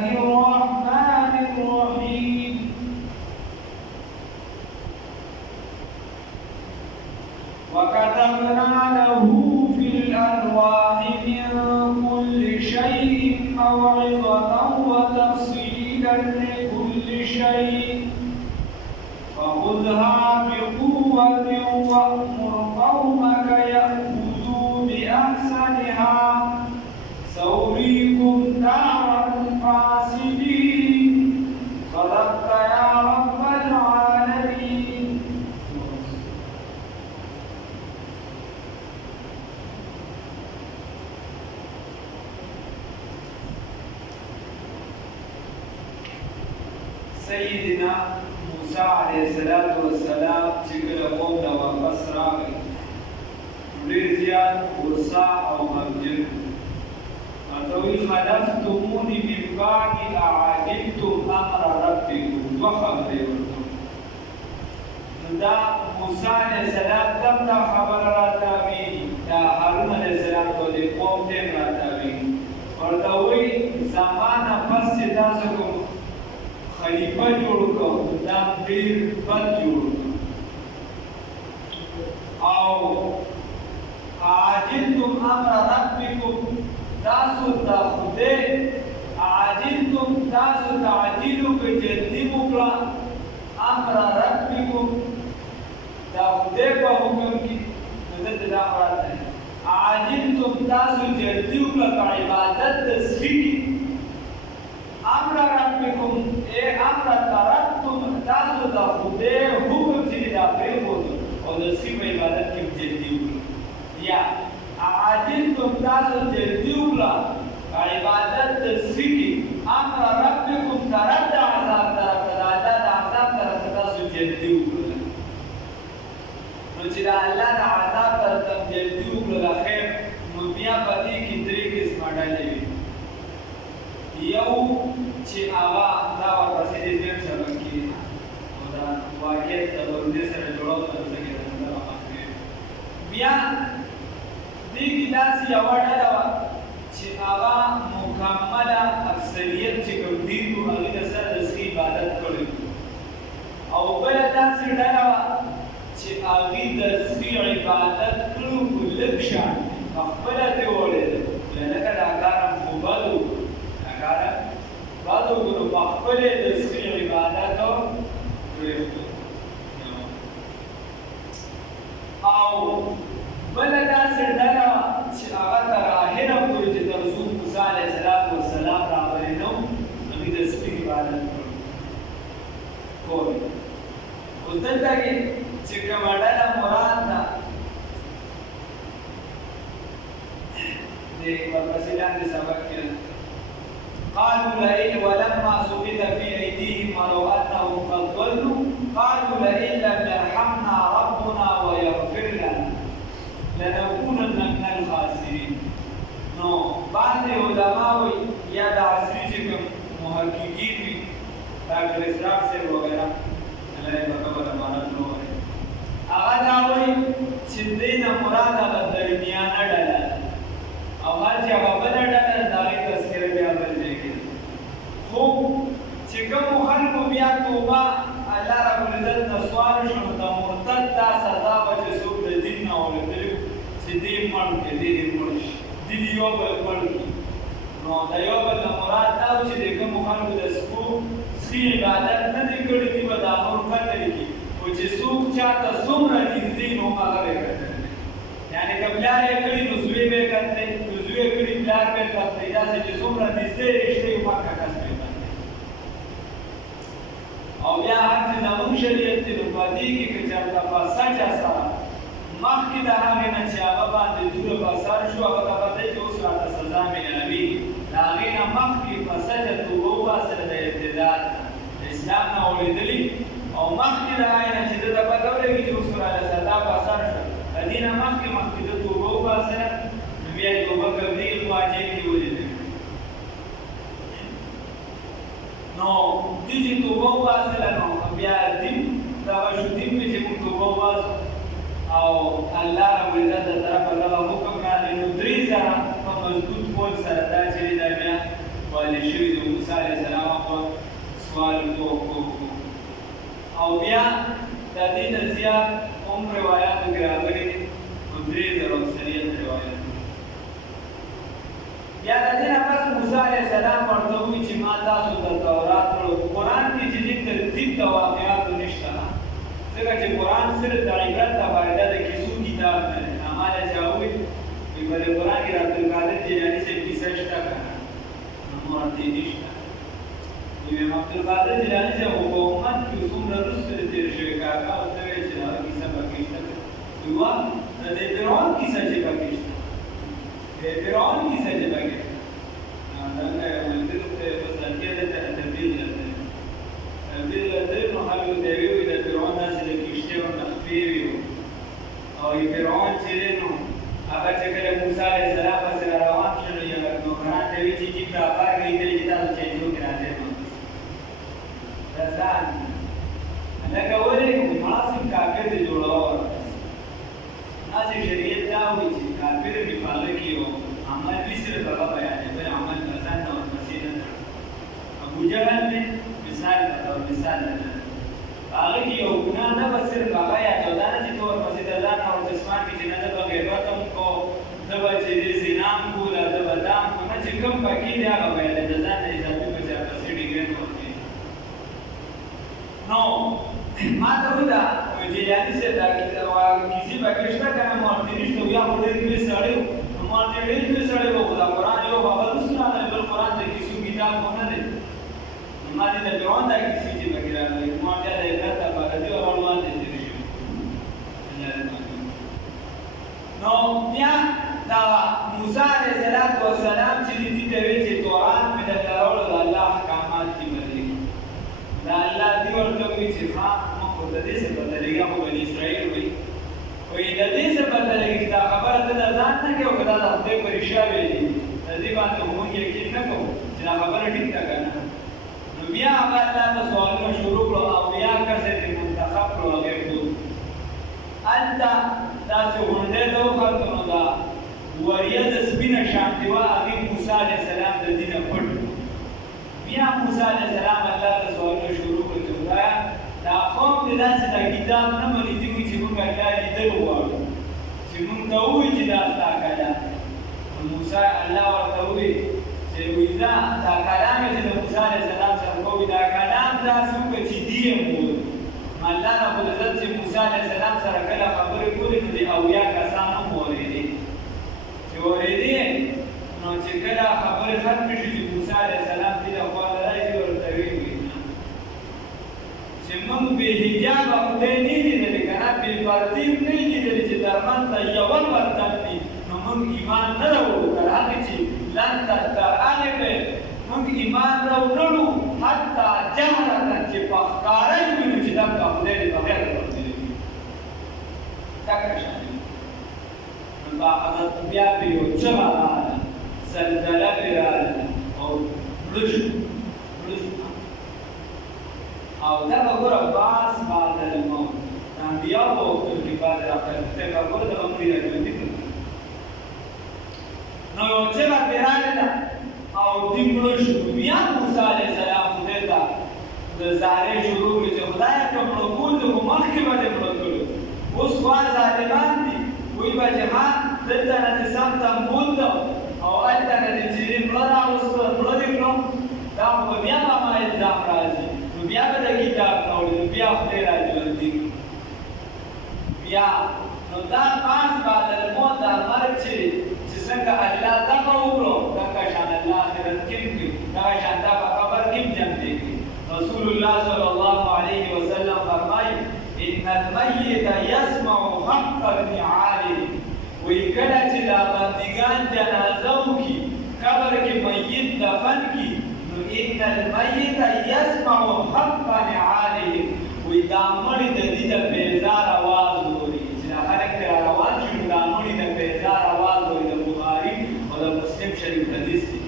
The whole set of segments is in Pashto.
الله الرحمن الرحيم وكتبنا له في الألواح من كل شيء موعظة وتفصيلا لكل شيء فخذها بقوة وأمر قومك يأخذوا بأحسنها سأريكم دار الفاسدين صدقت يا رب العالمين. سيدنا موسى عليه الصلاة والسلام چې کله قوم ته واپس راغی ډېر زیات غوسه او غمجن ورته خلفتموني من بعد أعجلتم أمر ربكم دوه خبرې ورته نو دا موسی علیه السلام ته دا خبره راتاویږي دا هارون علیه السلام ته د قوم ته راتاویږي ورته وایي زما نه پس چې تاسو کوم خلیفہ جوړ کړو دا ډېر بد جوړ او عاجلتم امر ربکم تاسو ته خدای عاجلتم تاسو تعجیلو کې جلدی وکړه امر ربکم دا خدای په حکم کې دغه دا راځي عاجلتم تاسو جلدی وکړه عبادت تسبیح امر ربکم اے امر ترکتم تاسو د خدای حکم چې دا پرېښود او د سپي په عبادت کې جلدي وکړه یا عاجلتم تاسو جلدي وکړه عبادت د سپي امر ربکم ترد عذاب طرف ته د عذاب طرف ته تاسو جلدي وکړه نو چې د الله د عذاب طرف ته جلدي وکړه خیر نو بیا په دې کې درې قسمه ډلې وي یو چې هغه دا ورپسې د دې سبب کې او دا واقعیت د ورته سره جوړاو ته څنګه راځي بیا دې کې داسې یو ډله وه چې هغه مکمله اکثریت چې کوم دین و هغې د سره د سخي عبادت کړی او بله داسې ډله وه چې هغې د سخي عبادت کړو خو لږ شان پخپله ترې وړېده لکه دا کارم خو بد و بعضو ګورو په خپلې د سپي عبادتو پرېښودل او بله داسې ډله وه چې هغه تر اخره پورې چې تر څو موسی علیه السلام راغلی نه و هغوی د سپي عبادت کول اوس دلته کې چې کومه ډله مراد ده د ورپسې لاندې سبق کې قالوا لئن ولما سقط في أيديهم ولو أنهم قد ضلوا قالوا لئن لم يرحمنا ربنا ويغفر لنا لنكونن من الخاسرين. نو بعض علماء یا د عصري چې کوم محققین وي ډاکټر اسراف صاحب وغیره الله یې په خبره امانت نه وایي هغه دا وایي چې دې نه مراد هغه درمیانه ډله او هر چې هغه بله ډله د هغې تذکره بیا بل ځای کې خو چې کومو خلکو بیا توبه الله رب العزت نه سوال شو نو د مرتد دا سزا به چې څوک د دین نه اورېدلي چې دې مړ کړي دې مړ شي دې یو بل مړ کړي نو د یو بل نه مراد دا و چې د کومو خلکو د سپي عبادت نه دی کړی دي به دا نور قتل کړي خو چې څوک چاته څومره نږدې نو هغه به یې قتل یعنې که پلار یې کړي نو زوی به یې قتلی نو زوی یې کړي پلار به یې قتلی داسې چې څومره نږدې رشتې وي مکه کس به یې قتلی او بیا هر چې زموږ شریعت دی نو په دې کې که چېرته په سچه سره مخکې د هغې نه چې هغه باندې دوره په سر شو هغه ته پته چې اوس راته سزا ملوي د هغې نه مخکې په سچه توبه وباسله د ارتداد اسلام نه اورېدلي او مخکې د هغې نه چې ده ته پته ولګي چې اوس راته سزا په سر شوه د دې نه مخکې ده توبه وباسله نو بیا یې توبه قبلي خواجې کې ولیدل نو دې چې توبه وباسله نو بیا دین دغه شو دین مې چې موږ توبه وباسو او الله رب العزت د طرفه دغه حکم راغلی نو 3000 په مضبوط قول سره دا چې دا بیا والي شوي د موسی علیه السلام په سوال کو او بیا د دې نه زیات هم روایاتو کې راغلي دي درې زره اکثریت روایات یا د دې نه پس موسی علیه السلام ورته وایي چې ما تاسو ته تورات ورکړو قرآن کې چې دې ترتیب د واقعاتو نشته ځکه چې قرآن صرف د عبرت لپاره د کیسو کتاب نه دی هماله چې هغوی وایي په دې قرآن کې عبدالقادر جیلاني صاحب کیسه شته که نه نورتې نشته ویم عبدالقادر جیلاني صاحب خو په امت کې څومره وروسته د تېر شوي کاکا ورته ویل چې هغه کیسه پکې شته وایي وا د دې فرعون کیسه چې پکې شته د فرعون کیسه چې پکې شته دغه ملګرو ته مسلکي ده تبلیغ لري تبلیغ لري نو هغه ورته ویل د فرعون داسې د کښتۍ ورته خپې وي او فرعون چې دی نو هغه چې کله موسی علیه السلام پسې روان شو نو نوکران ته وایي چې جیب راکار کوي ته چې تاسو چینجو کې راځئ دا ځان لکه ولې مناسب کافر دې جوړول ناسې شریعت دا وایي چې کافر دې پاله کې او عمل دې صرف هغه بیانوي بل عمل ځان ته ورپسې نه ابو جهل دې مثال دی هغه کې یو ګناه نه به صرف هغه یادو دا نه چې ته ورپسې د ځان نه ورچسپان کړي چې نه ده به غیبت هم کو ده به چې دې زنا هم کوله ده به دا هم کو نه چې کوم پکې دی هغه به یې د ځان نه اضافي به چې ورپسې ډیګرې نه ورکوي نو ما ته وایي دا جیلاني صاحب دا کیسې پکې شته که نه مورتې نشته یا خو ډېر لوی سړی و مورتې ډېر لوی سړی و خو دا قرآن یو هغه رسول الله بل قرآن د کیسو کتاب خو نه دی ما دې د فرعون دا کیسې چې پکې راغلي ما بیا د عبرت لپاره دې روان دي تېر شوي نو بیا دا موسی علیه السلام چې دې ته ویل چې تورات مې درته راوړل د الله احکامات دي بدلې دا الله دې ورته وایي چې ښه موږ خو د دې څه بدلېږه خو بني اسرائیل وایي د دې څه بدلېږي دا خبره ته د ځان نه کوي او که دا د خدای په رښتیا ویلي د دې باندې خو موږ یقین نه کوو چې دا خبره ټیک ده که نه بیا هغه الله ته سوالونه شروع کړو او بیا کسې ترې منتخب کړو هغې ټول هلته داسې غونډۍ ته وختو نو دا وریځ سپینه شانتې وه هغې موسی علیه السلام د دې نه پټ بیا موسی علیه السلام الله ته سوالونه شروع کړو چې خدایه دا قوم دې داسې دا کتاب نه مني دي وایي چې موږ بیا لیدل غواړو چې موږ ته ووایي چې دا ستا کلام نو موسی الله ورته ووایي چې وایي دا کلام یې چې د موسی علیه السلام سره کوي دا کلام داسې وکړه چې دی یې ووایي الله رب العزت چې موسی علیه السلام سره کله خبرې کولې نو د اویا کسان هم واورېدې چې واورېدې نو چې کله خبرې ختمې شوې چې موسی علیه السلام دې له خوا له راشي ورته ویې چې موږ بې حجابه خدای نه لیدلی که نه بې پردې نه لیدلی چې درمنځ یوه برتن دي نو موږ ایمان نه راوړو تر هغې چې تر هغې پورې موږ ایمان راوړلو حتی جهرتا چې په ښکاره یې ووینو چې دلته خدای دې بغیر ورتللی وي دغه شان نو بیا پرې یو چغه راغله زلزله پرې راغله او پړه شو او دا وګوره باز بعد الموت د انبیاء په وختو کې بعد راغلی ته وګوره دغه مړي راژوندي کړل نو یو چغه پرې راغله او دې مړه شو بیا موسی علیه السلام خدای ته د زارۍ شروع کړې چې خدایه که مړه کول دي خو مخکې به دې مړه کړو اوس خوا ظالمان دي وایي به چې ها دلته نه دې سم تنبول ده او هلته نه دې چې مړه راوسته مړه دې کړم دا خو به بیا به ما الزام راځي نو بیا به د کتاب نه وړي نو بیا خدای راژوندي بیا نو دا پاس بعد الموت دا مرګ چې څنګه الله دغه وکړو دغه شان الله آخرت کې وکړي دغه شان دا په قبر کې هم جمع دی رسول الله صلی الله علیه وسلم فرمایي ان المیت یسمع حق النعاله وایي کله چې دا بندګان جنازه وکړي قبر کې میت دفن کړي نو ان المیت یسمع حق نعاله وایي دا مړي د دې د بیزار اواز اوري چې خلک ترې روان شي نو دا مړي د بیزار اواز اوري د مسلم شریف حدیث دی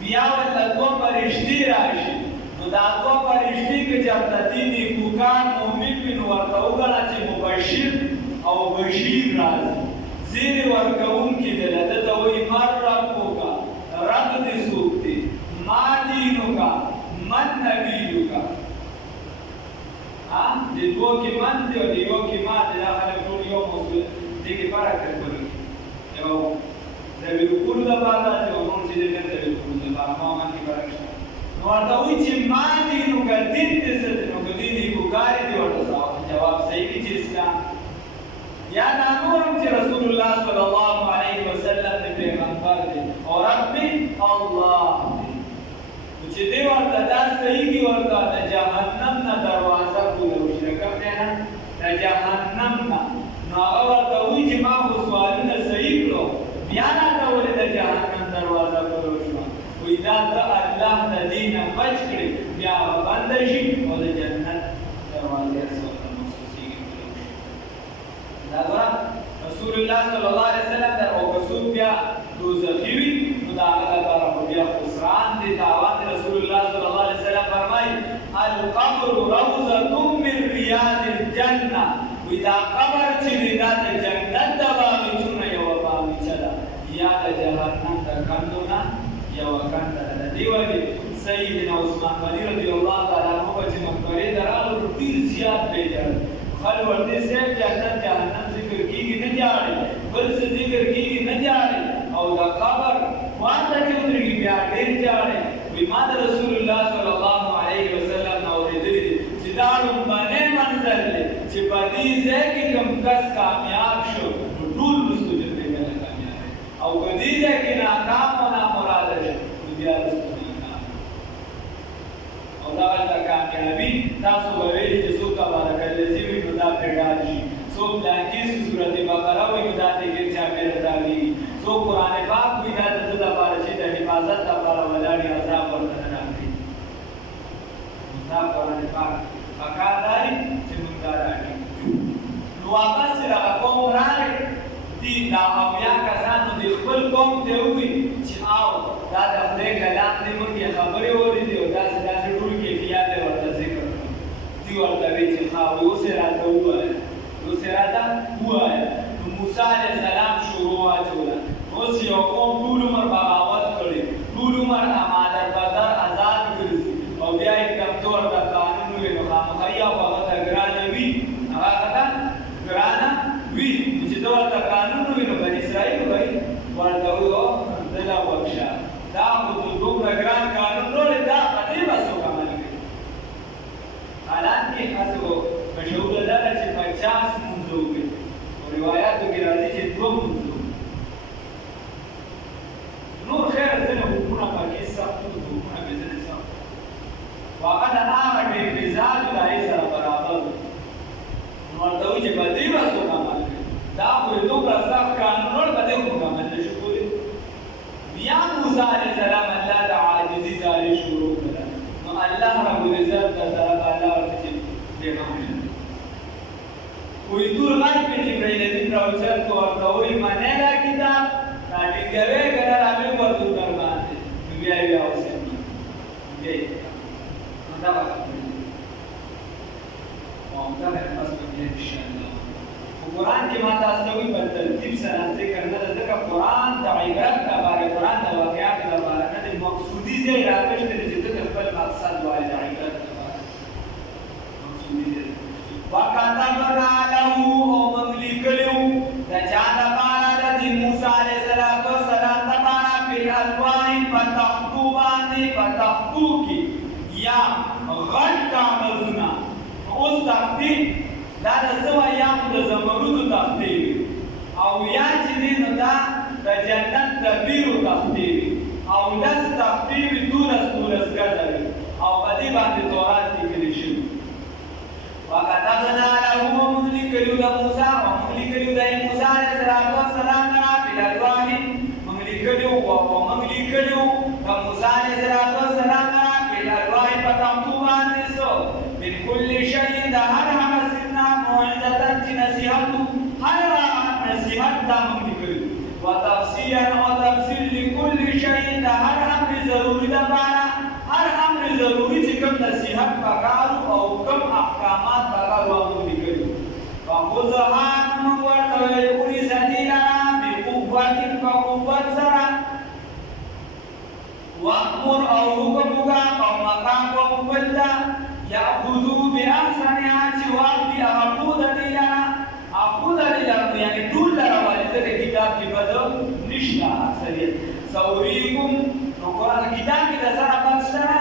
بیا ورته دوه فرشتې راشي نو دا دوه فرشتې که چېرته دې نیکوکان مؤمن وي نو ورته وګڼه چې مبشر او بشیر راځي زیرې ورکوونکي دی ده ته وایي مر ربک رب دې څوک دی ورته وایي چې ما دي نو که دین دې څه دی نو که دوی نیکوکارې دي ورته جواب صحیح کړي چې اسلام یا دا نور هم چې رسول الله صلی الله علیه وسلم د پیغمبر دی او رب الله دی نو چې دی ورته دا صحیح کړي ورته د جهنم نه دروازه کوله وشي د کوم ځای نه د جهنم نه نو هغه ورته وایي چې ما خو سوالونه صحیح کړو بیا راته ولې د جهنم دروازه کوله وشوه وایي دا ته الله د دین نه بچ کړې بیا به بنده شي او د جنت دروازې ورته مخصوصېږي دا رسول الله صلی الله علیه وسلم در او کسوب بیا دوزخی وي نو د هغه لپاره خو بیا خسران دی تاوان دی رسول الله صلی الله علیه وسلم فرمایي القبر روضة من ریاض الجنه وی دا قبر چې دی دا د جنت د باغچونه یوه باغچه ده یا د جهنم د کندو نه یوه کنده ده د دې وجې سیدنا عثمان غني رضی الله تعالی عنه به چې مقبرې ته راغلو ډېر زیات پېژنل خلک ورته صاحب جنت جهنم ذکر کېږي نه جاړي بل څه ذکر کېږي نه جاړي او د قبر خواته چې ودرېږي بیا ډېر جاړي وي ما د رسول الله صلی الله علیه وسلم نه اورېدلي دي چې دا لومړنی منظر دی چې په دې ځای کې کوم کس کامیاب شو نو ټول وروستو جرمې بیا نه کامیاب او په دې ځای کې ناکام او نامراده شو نو بیا وروستو ناکام او دغلته کامیابي تاسو به ویلي چې څوک تبارک الذي وي نو دا پرې ډال شي څوک پلانکي سورت بقره وي نو دا ته ګیر چاپېره تاویږي څوک قرآن پاک وي دا د ده لپاره چې د حفاظت لپاره ولاړې عذاب ورته نه راکړي دا قرآن پاک پکار داري چې موږ دا راکړي نو واپس چې دغه قوم راغی دي دا اویا کسانو د خپل قوم ته ووایي چې او دا د خدای کلام دی موږ یې خبرې واورېدې او داسې داسې ټول کیفیات یې ورته ذکر کړو دوی ورته وایي چې ښه اوس یې راته ووایه اوس یې راته ووایه نو موسی علیه السلام شروع واچوله اوس یو قوم ټول عمر بغاوت کړی ټول عمر اماده بدر آزاد ګرځي او بیا یې کمته ورته قانون ووایي نو خامخا یې او هغه ته ګرانه وي هغه ته ګرانه وي چې ده ورته قانون ووایي نو بني اسرائیل وایي ورته ووایي دله وبشه دا خو دومره ګران قانون نه دی دا په دې به څوک عمل کوي حالانکې هسې مشهوره دا ده چې 50 لمونځه وکړي په روایاتو کې راځي چې 2 لمونځه وکړي نور خیر ځینې حکمونه پکې سخت دي حکمونه بې ځینې سخت خو هغه د هغه ډېر مزاج د هغې سره برابر نو ورته وایي چې په دې به څوک عمل کوي دا خو یې دومره سخت قانون په دې خو عمل نه شي کولی بیا موسی علیه السلام الله د عاجزي ځالې شروع کړه نو الله رب العزت د طرفه الله ورته چې پیغام وایي تور غږ کې جبرائیل امین راوچت کو ورته وایي منې دا کتاب دا ټینګوې که نه رامې ورته در باندې نو بیا یې بیا اوسې بیا یې نو دغه خبرې او همدغه بس به بیا انشاءالله خو قرآن کې ما تاسو ته وایي په ترتیب سره ذکر نه ده ځکه قرآن د عبرت لپاره قرآن د واقعاتو لپاره نه دی مقصودي ځای راکشتی دی چې ته د خپل مقصد وایې د عبرت لپاره مقصودي ځای وکتبنا له او موږ لیکلي وو د چا دپاره د دې موسی علیه السلام دپاره فی الالواح په تختو باندې په تختو کې یا غټ کاغذونه اوس تختې دا د څه وایي د زمرودو تختې وي او یا چې دی نو دا د جنت د بیرو تختې وي او لس تختې وي 12 ګزه وي او په دې باندې تورات لیکلي شوي وكتبنا له موږ لیکلي د موسی او موږ لیکلي د موسی علیه السلام نه فی الالواح موږ لیکلي او موږ لیکلي د موسی علیه السلام نه فی الالواح په تختو باندې څه من كل شيء د هر هغه څه موعظه چې نصیحت هر نصیحت دا موږ لیکلي وتفصیلا او تفصیل لكل شيء د هر امر ضروري لپاره هر امر ضروري چې کوم نصیحت پکار او کوم احکامات پکار موږ لیکلي فخذها موږ ورته ویل اونې سدیلا بقوت په قوت سره وامر او حکم وکړه قومک قوم خپل ته یاخذو باحسنها چې واخلي هغه خو د دې لره یعنې ټول لره باندې ځکه کتاب کې بدل نشته اکثریت سوریکم نو قرآن کتاب کې د سره بد سره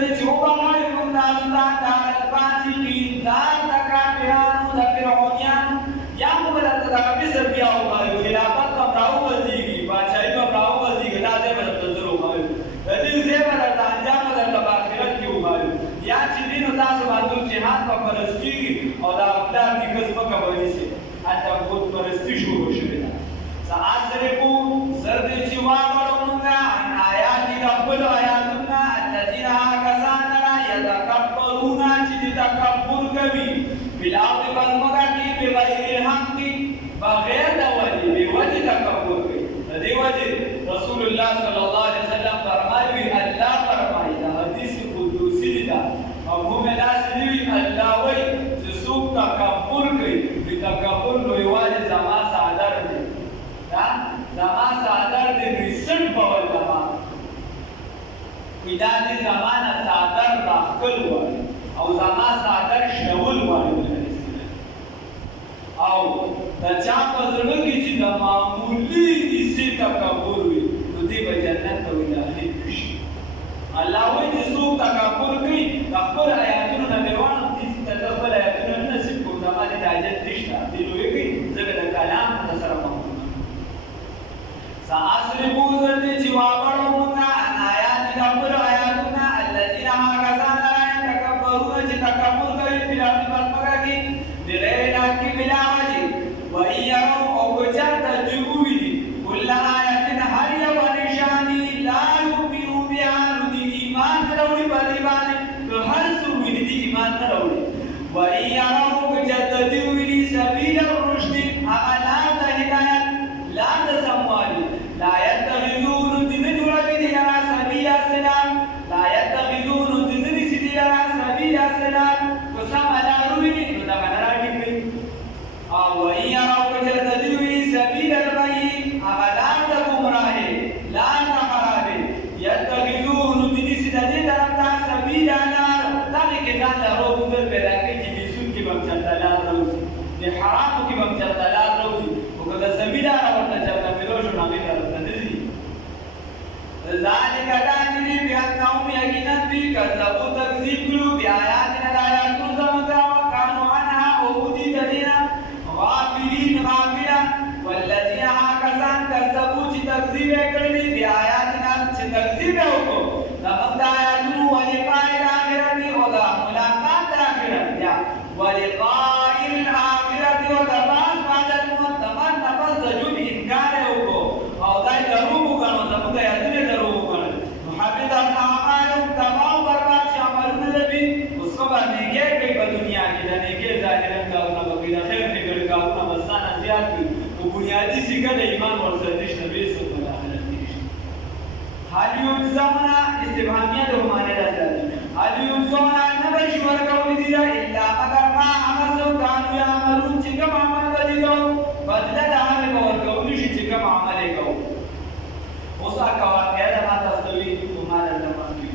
دې چې وبخښئ موږ تاسو ته د الفاسقین دا د کافرانو د فرعونیانو یا موږ درته دغه مصر بیا وښایو خلافت به راووځېږي بادشاهي به راووځېږي دا ځای به درته زر وښایو د دې ځای به درته انجام به درته په آخرت کې وښایو یا چې دین نو تاسو باندې جهاد به فرض کېږي او د پلار نیکه ځمکه به ونیسئ هلته بت پرستي شروع شوې ده سأصرفو زر دې چې واړو موږ عن آیاتي د خپلو آیاتونه الذین هغه کسان لره یتکبرون چې دې تکبر کوي فی الارض په ځمکه کې بغیر الحق بغیر د وجې بېوجې تکبر کوي د دې وجې رسول الله صلی الله علیه وسلم فرمایي الله فرمایي دا حدیث قدوسی دی دا او موږ داسې نه وي الله وایي چې څوک تکبر کوي د تکبر نو یوازې زما څادر دی زما څادر د ریسنټ ډول زما دا دې زما نه څادر راښکل غواړي او زما څادر شلول غواړي او د چا په زړه کې چې د معمولي حصې تکبر وي نو دې به جنت ته داخل نه شي الله وایي چې څوک تکبر کوي د خپل آیاتونو نه مې واړم دې ته د خپل آیاتونو نه نصیب کوم زما دې حاجت نشته دې لوی کوي ځکه د کلام سره سأصرفو زر دې چې واړو موږ عن آیاتي د خپلو آیاتونه الذین هغه کسان لره یتکبرون چې تکبر کوي فی الارض په ځمکه کې بغیر الحق بلا وجه وإن یروا او که چېرته دوی وویني کل آیت هر یوه نښانې لا یؤمنو بها نو دوی ایمان نه راوړي په دې باندې که هر څوک ویني دوی ایمان نه راوړي وإن یروا که چېرته دوی وویني سبیل الرشد هغه لار د هدایت لار د سموالي لا يتخذون دين جوړوي دي لرا سبيل السلام لا يتخذون دين دي لرا سبيل السلام کو سم لارو دي نو دا غنرا ټیکي او وای يرو کجر تدوي سبيل الغي اغلار د گمراهي لا خراب يتخذون دين دي لرا سبيل النار دا کې ځان له روغ در پیدا کوي چې بيسون کې بم چلتا لار روزي د حرام کې بم چلتا لار روزي او کله سبيل ورته چلتا ملوشو نامې ذلك داجري بأنهم يقينا كذبوا تكذيب كلوا بآياتنا الآيات زمتا وكانوا عنها عبودي تدينا غافلين غافلا والذين هكذا كذبوا تكذيب كلوا بآياتنا تكذيب وكو لقد آياتنا ولقاء الآخرة وذا ملاقات الآخرة ولقاء الآخرة وتباس بعد الموت تباس نفس دجون إنكار وكو أو داي دروب وكانوا زمتا يدون حافظ اعمالهم تمام برباد شاملون لبي उसको नेके कई पर दुनिया की नेके जाहिरन का उना बकीरा खैर फिकर का उना बसाना ज्यादा की तो बुनियादी सिकत ईमान और सर्दिश नबी सल्लल्लाहु अलैहि वसल्लम हालियुन ज़माना इस्तिफहामिया तो माने जाता है हालियुन ज़माना नबी वर का उदिया इल्ला मगर मा अमसु कानु यामलून चिकम अमल बदिगो बदला दाहर को वर का उदिश चिकम अमल को ओसा का वाक्य है तस्वीर तुम्हारे जमान की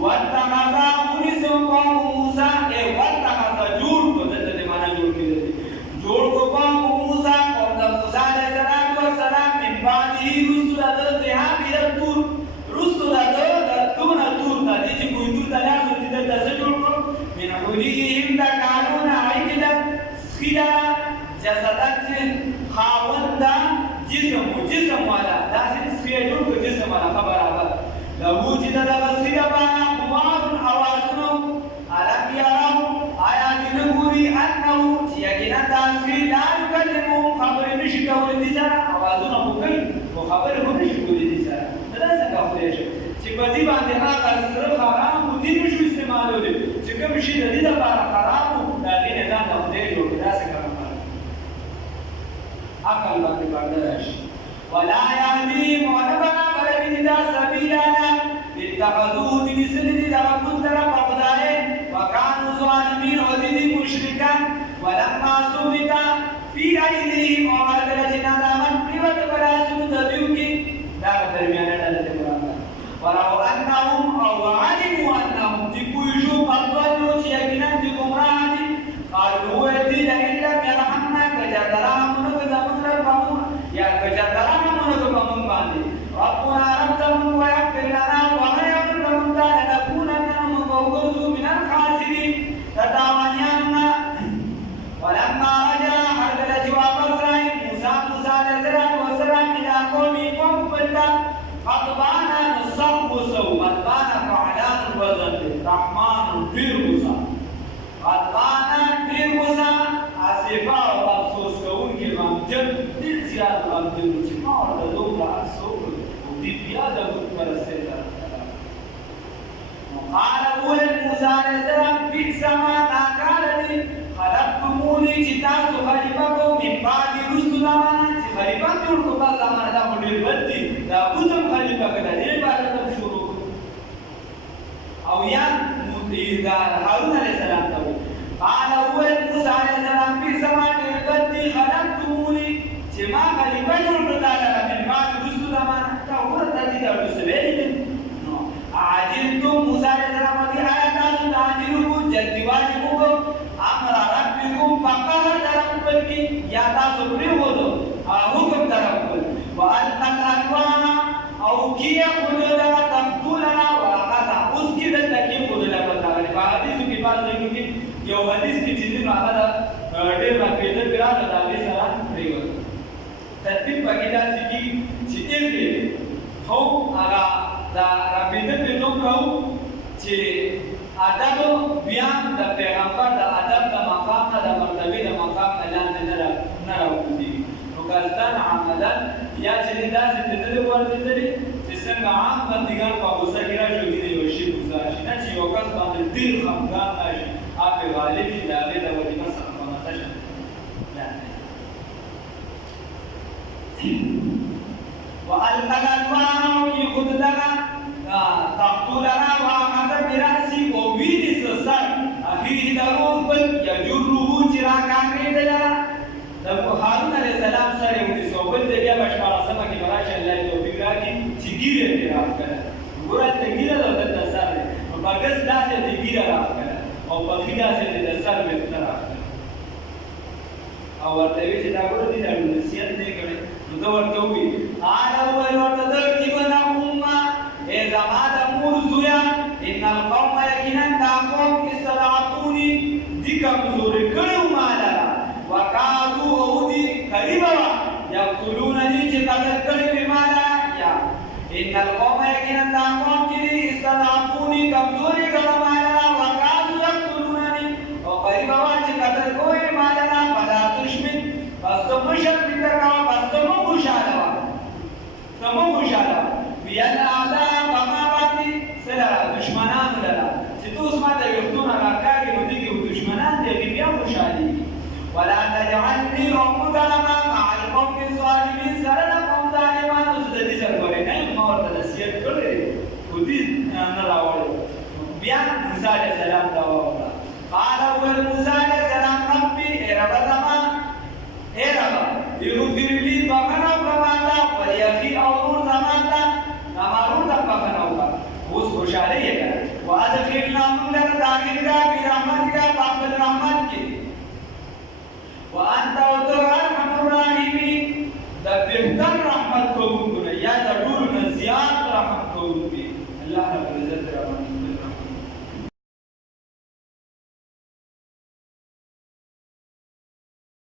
वत्तखज़ा मुनिसु कौम मूसा ए वत्तखज़ा जोड़ को दे माना जोड़ के दे जोड़ को कौम मूसा कौम द मूसा अलैहिस्सलाम मिन बादी रुsul द ज़हाब इला तूर रुsul द तूर ता दे कोई तूर दा ला दे द जोड़ को मिन हुलीहिम द कानून आइला खिला जसदत खावंदा जिस्म वाला दासिन स्केजोड़ को जिस्म वाला खबर आवा لهو چې د بصیره باندې قمار اوازونو علم یارو آیا دې نه ګوري انه چې یقینا تاسو لا یکلمو خبرې نشي کولای دي سره اوازونه وکړي او خبرې هم نشي کولای دي سره دا څنګه خبرې چې په دې باندې هغه سره حرام دي نشو استعمالول چې کوم شي د دې لپاره حرام دا دې نه ځان ته دې جوړ دا څنګه کوي عقل باندې باندې راشي ولا يهديهم ونبنا بلدنا سبيلنا اتخذوه دين سند دغبون در پخدای وكانوا ظالمين ودين مشركان ولما سبق في ايديهم وغدرتنا دامن پریوت براسون دبیوکی دا درمیان ډله قرآن ولو انهم او علموا انهم تكوجوا قد ضلوا يقينا گمراه دي قالوا هو الدين الا يرحمنا كجدرهم زمن ربهم یا کجدرهم من باندې ربنا رب زمون ويغفر لنا وما يغفر لنا غصه غضبان فعلان الوزن رحمان ډیر غصه غضبان ډیر غصه اسفه او افسوس کوونکی غمجن ډیر زیات غمجن چې ما ورته دومره افسوس او دې بیا د بت پرستۍ ته قال اول موسی علیه السلام بئس ما ناکارني خلقتموني چې تاسو خلیفه کو من بعد رسل زمانه چې خلیفه جوړ کو تاسو زمانه دا ډېر بد دي دا بوتم خلیفه کړه دې عبادت شروع او یا دا هارون علیه السلام ته قال اول موسی علیه السلام بئس ما ډېر بد دي خلقتموني چې ما خلیفه جوړ کړ تعالی من بعد رسل زمانه دا ورته دي دا رسول عاجلتم موسی علیہ السلام دی آیا تاسو تعجلوا جلدی واجب کو امر ربکم فقهر درکل کی یا تاسو پری وځو حکم درکل والقى الالواح او کیا قلولا تقتلنا واخذ اس کی د تکي قلولا پتا غلی په حدیث کې باندې کې یو حدیث کې چې نو هغه ډېر راکېده پیراله د دې سره پریو ترتیب پکې دا سکی چې دې خو هغه دا رابطه په نوم راو چې ادب بیان د پیغمبر د ادب د مقام نه د مرتبه د مقام نه لاندې نه راوځي نو کاستان عملا یا چې داسې تدل ورته چې څنګه عام بندګان په غوسه کې راځي دی یو شی گزارش نه چې یو کس باندې ډیر خفګان راشي اپ غالب چې دغه د وجه سره مناسب والقى الالواح يخذ لنا تقتلنا واخذ براسي وبيد السر اخيه ضرور بل يجره چراغا کېدلا د هارون علیه السلام سره یو څوبل د بیا بشپړه سم کې براشه الله توفیق راکړي چې ګیره دې راکړه ګورته ګیره د سر او بغس داسې دې ګیره راکړه او په خیدا سره د سر مې راکړه او ورته وی چې دا ګور دي د نصیحت نه کړي نو دا ورته وی قال اول ورته ابن امه ای زما د مور زویا ان القوم یقینا تقوم استضعفوني دي کمزوري کړو مالا وقالو او دي قریبا یقتلونني چې قتل کړي مالا یا ان القوم یقینا تقوم چې استضعفوني کمزوري کړو مالا وقالو یقتلونني او قریبا چې قتل کوي مالا فلا تشمت پس تو مشک بکا پس تو خوشاله تمو خوشاله بیا اعداء بما باندې سره دشمنان لرا چې تاسو ما ته یوتونه راکاري نو دي دشمنان دي بیا خوشالي ولا تجعلني ربنا مع القوم الظالمين سره قوم ظالمانو د دې سره ورې نه ما ورته نصیحت کړې خو دې نه راوړل بیا موسی عليه السلام دا وکړه قال اول موسی عليه السلام ربي رب زمان اے رب یغفر لي بخنا فماتا وليخي اور زماتا نمارون تک بخنا ہوگا اس خوشحالی ہے کر وادخلنا من لك داخل کا برحمتك باب الرحمت کی وانت ارحم الراحمین د بهتر